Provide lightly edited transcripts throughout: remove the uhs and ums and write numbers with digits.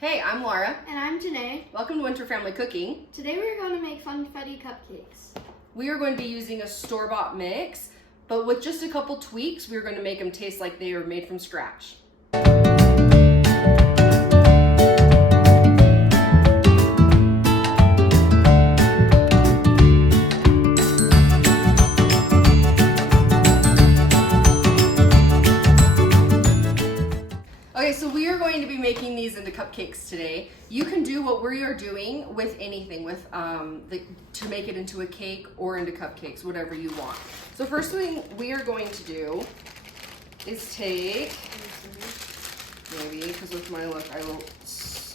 Hey, I'm Laura. And I'm Janae. Welcome to Winter Family Cooking. Today we're going to make funfetti cupcakes. We are going to be using a store-bought mix, but with just a couple tweaks, we're going to make them taste like they are made from scratch. Okay, so we are going to be making these into cupcakes today. You can do what we are doing with anything, to make it into a cake or into cupcakes, whatever you want. So first thing we are going to do is take, maybe, because with my look, I will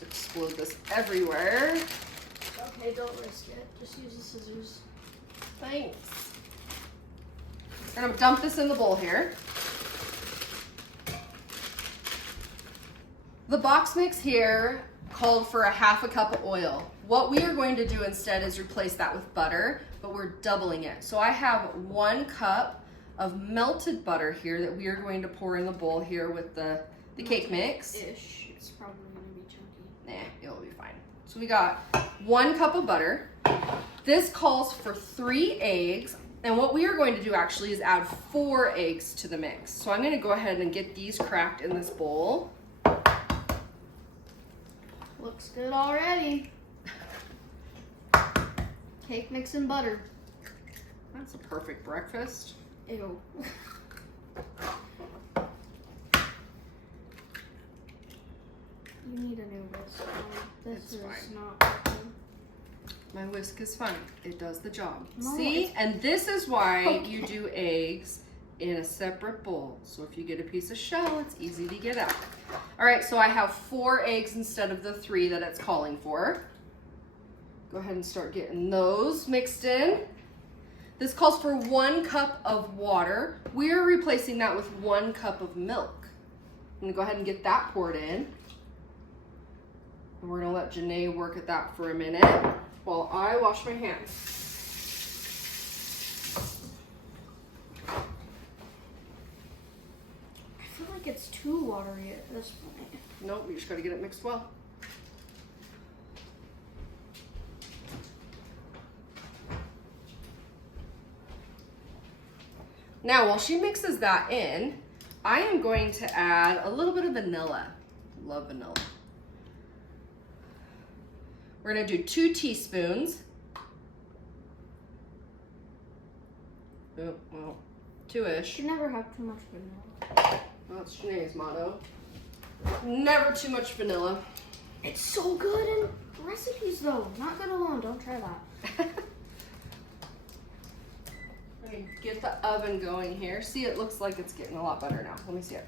explode this everywhere. Okay, don't risk it. Just use the scissors. Thanks. I'm gonna dump this in the bowl here. The box mix here called for ½ cup of oil. What we are going to do instead is replace that with butter, but we're doubling it. So I have 1 cup of melted butter here that we are going to pour in the bowl here with the cake mix. Ish. It's probably going to be chunky. Nah, it'll be fine. So we got 1 cup of butter. This calls for 3 eggs. And what we are going to do actually is add 4 eggs to the mix. So I'm going to go ahead and get these cracked in this bowl. Looks good already. Cake mix and butter. That's a perfect breakfast. Ew. You need a new whisk. This is fine. not working. My whisk is fine. It does the job. No, See? And this is why you do eggs in a separate bowl. So if you get a piece of shell, it's easy to get out. All right, so I have 4 eggs instead of the 3 that it's calling for. Go ahead and start getting those mixed in. This calls for 1 cup of water. We are replacing that with 1 cup of milk. I'm gonna go ahead and get that poured in. And we're gonna let Janae work at that for a minute while I wash my hands. I feel like it's too watery at this point. Nope, you just gotta get it mixed well. Now, while she mixes that in, I am going to add a little bit of vanilla. Love vanilla. We're gonna do 2 teaspoons. Oh, well, 2-ish. You never have too much vanilla. Well, that's Janae's motto. Never too much vanilla. It's so good in recipes though. Not good alone. Don't try that. Let me get the oven going here. See, it looks like it's getting a lot better now. Let me see it.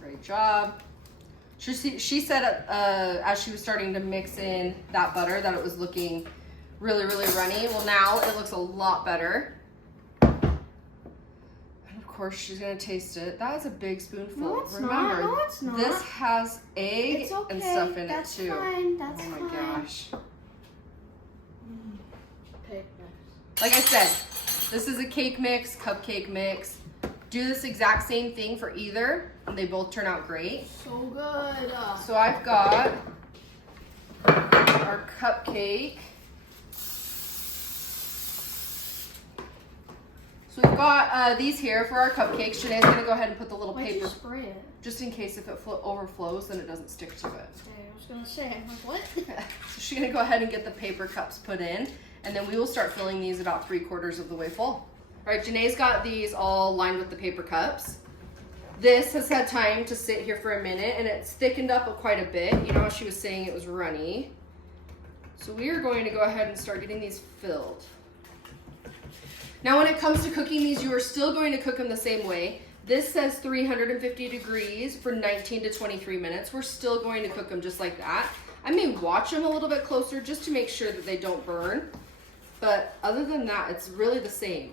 Great job. She said as she was starting to mix in that butter that it was looking really, really runny. Well, now it looks a lot better. And of course, she's gonna taste it. That was a big spoonful. No, it's Remember, not. No, it's not. this has egg It's okay. and stuff in That's it too. Fine. That's Oh my fine. gosh. Okay. Like I said, this is a cake mix, cupcake mix. Do this exact same thing for either, and they both turn out great. So good. So I've got our cupcake. So we've got these here for our cupcakes. Janae's gonna go ahead and put the little Why'd paper, you spray it? just in case if it overflows, then it doesn't stick to it. Okay, I was gonna say, I'm like, what? So she's gonna go ahead and get the paper cups put in, and then we will start filling these about 3/4 of the way full. All right, Janae's got these all lined with the paper cups. This has had time to sit here for a minute, and it's thickened up quite a bit. You know how she was saying it was runny. So we are going to go ahead and start getting these filled. Now, when it comes to cooking these, you are still going to cook them the same way. This says 350 degrees for 19 to 23 minutes. We're still going to cook them just like that. I may watch them a little bit closer just to make sure that they don't burn. But other than that, it's really the same.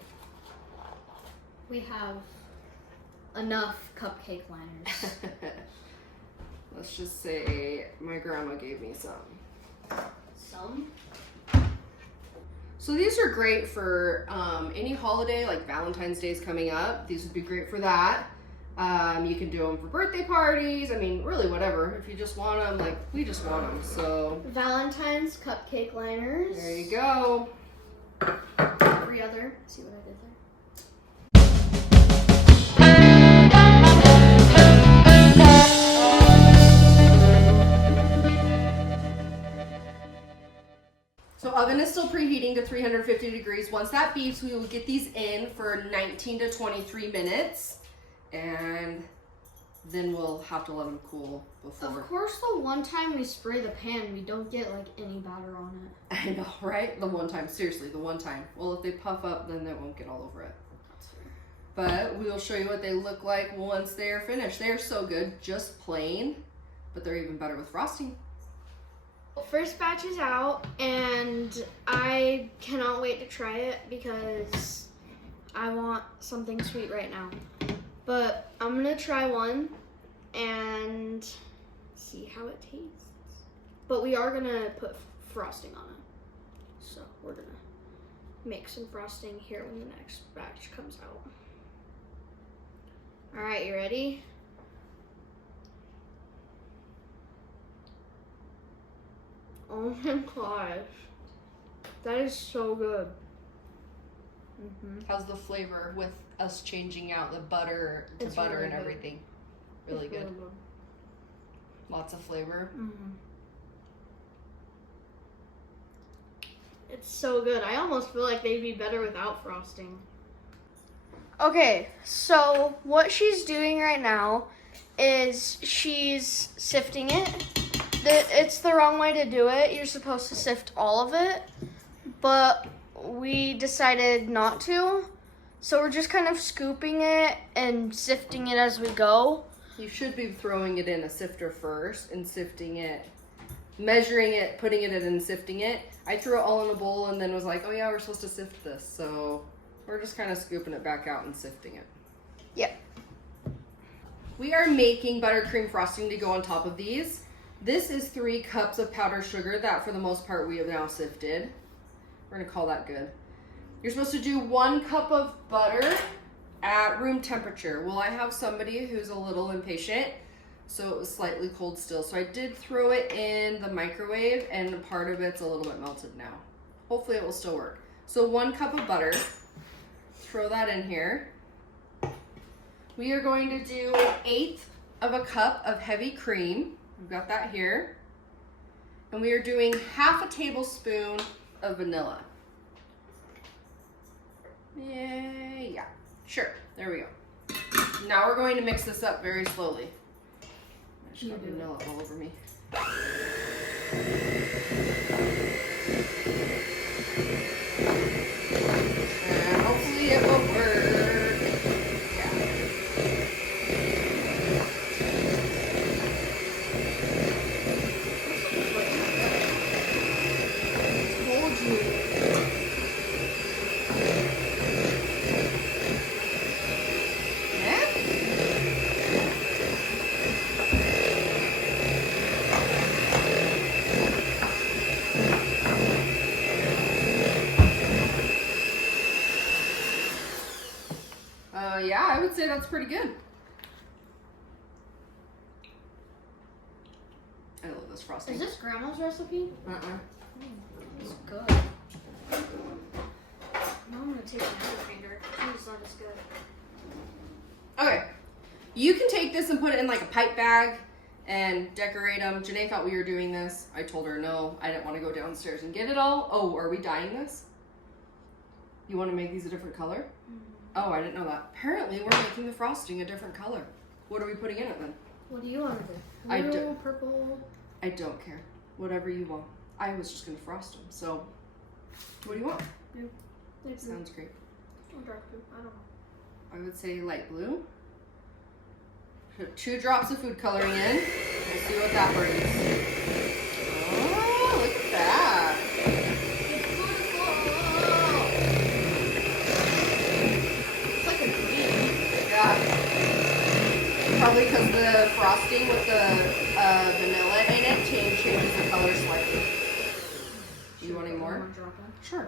We have enough cupcake liners. Let's just say my grandma gave me some. Some? So these are great for any holiday, like Valentine's Day is coming up. These would be great for that. You can do them for birthday parties. I mean, really whatever. If you just want them, like we just want them. So Valentine's cupcake liners. there you go. Every other. See what I did there? So oven is still preheating to 350 degrees. Once that beeps, we will get these in for 19 to 23 minutes. And then we'll have to let them cool before. Of course, the one time we spray the pan, we don't get like any batter on it. I know, right? The one time, seriously, the one time. Well, if they puff up, then they won't get all over it. That's fair. But we will show you what they look like once they're finished. They're so good, just plain, but they're even better with frosting. First batch is out, and I cannot wait to try it because I want something sweet right now. But I'm gonna try one and see how it tastes. But we are gonna put frosting on it. So we're gonna make some frosting here when the next batch comes out. All right, you ready? Oh my gosh, that is so good. How's the flavor with us changing out the butter to It's butter really and good. everything? Really good. Lots of flavor. It's so good. I almost feel like they'd be better without frosting. Okay, so what she's doing right now is she's sifting it. It's the wrong way to do it. You're supposed to sift all of it, but we decided not to. So we're just kind of scooping it and sifting it as we go. You should be throwing it in a sifter first and sifting it, measuring it, putting it in and sifting it. I threw it all in a bowl and then was like, oh yeah, we're supposed to sift this. So we're just kind of scooping it back out and sifting it. Yep. We are making buttercream frosting to go on top of these. This is 3 cups of powdered sugar that for the most part we have now sifted. We're gonna call that good. You're supposed to do 1 cup of butter at room temperature. Well, I have somebody who's a little impatient, so it was slightly cold still. So I did throw it in the microwave and part of it's a little bit melted now. Hopefully it will still work. So 1 cup of butter, throw that in here. We are going to do 1/8 of a cup of heavy cream. We've got that here. And we are doing 1/2 tablespoon of vanilla. Yeah, sure, there we go. Now we're going to mix this up very slowly. I just got vanilla all over me. And hopefully it will work. Yeah, I would say that's pretty good. I love this frosting. Is this Grandma's recipe? It's good. Now I'm gonna take another finger. It's not as good. Okay, you can take this and put it in like a pipe bag and decorate them. Janae thought we were doing this. I told her no, I didn't want to go downstairs and get it all. Oh, are we dyeing this? You want to make these a different color? Oh, I didn't know that. Apparently, we're making the frosting a different color. What are we putting in it then? What do you want to do? I Blue, do- purple. I don't care. Whatever you want. I was just going to frost them. So, what do you want? Blue. Sounds great. Or dark blue. I don't know. I would say light blue. Put 2 drops of food coloring in. We'll see what that brings. Oh, look at that. It's like a green. Yeah. Probably because the frosting with the vanilla in it changes the color slightly. Do you want any more? Drop in. Sure.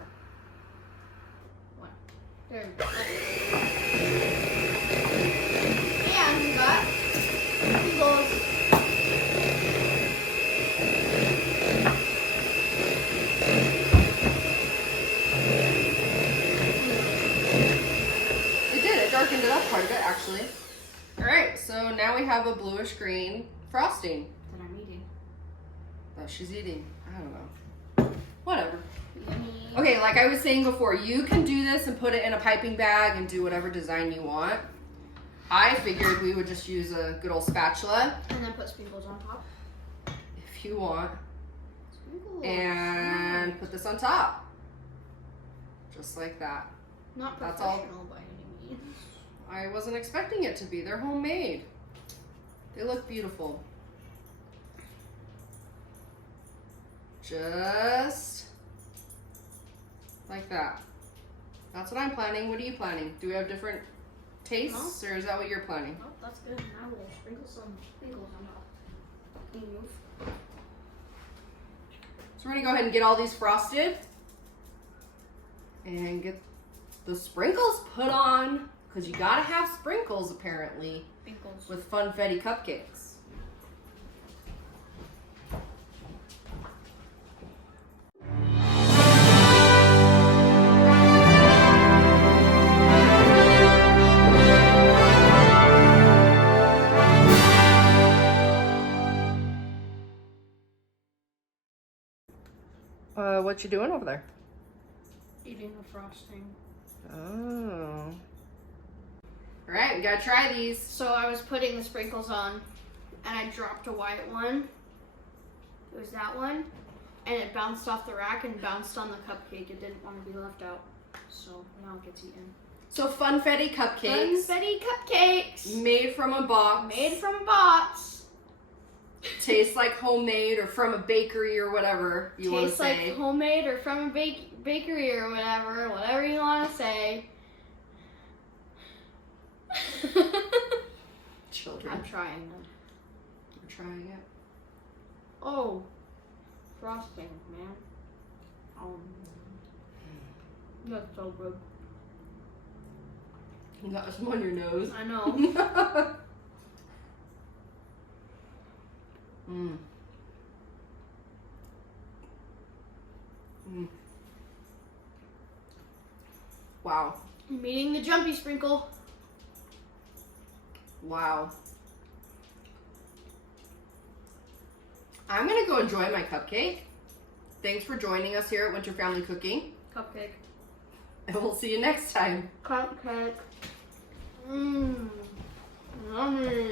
There we go. And we got sprinkles. It darkened it up quite a bit, actually. All right, so now we have a bluish green frosting That I'm eating. that she's eating. I don't know. Whatever. Yummy. Okay, like I was saying before, you can do this and put it in a piping bag and do whatever design you want. I figured we would just use a good old spatula And then put sprinkles on top. if you want, Sprinkles. and put this on top. Just like that. Not That's all. professional by any means. I wasn't expecting it to be. They're homemade. They look beautiful. Just like that. That's what I'm planning. What are you planning? Do we have different tastes, or is that what you're planning? Oh, that's good. Now we'll sprinkle some sprinkles on top. Can you move? So we're gonna go ahead and get all these frosted and get the sprinkles put on, because you gotta have sprinkles apparently Sprinkles. with funfetti cupcakes. What you doing over there? Eating the frosting. Oh. All right, we gotta try these. So I was putting the sprinkles on, and I dropped a white one. It was that one, and it bounced off the rack and bounced on the cupcake. It didn't want to be left out, so now it gets eaten. So funfetti cupcakes. Funfetti cupcakes. Made from a box. Made from a box. Tastes like homemade or from a bakery or whatever you want to Tastes say. like homemade or from a bakery or whatever you want to say. Children. I'm trying them. I'm trying it. Oh, frosting, man. That's so good. You got some on your nose. I know. Mm. Mm. Wow. I'm eating the jumpy sprinkle. Wow. I'm gonna go enjoy my cupcake. Thanks for joining us here at Winter Family Cooking. Cupcake. And we'll see you next time. Cupcake. Mmm. Yummy.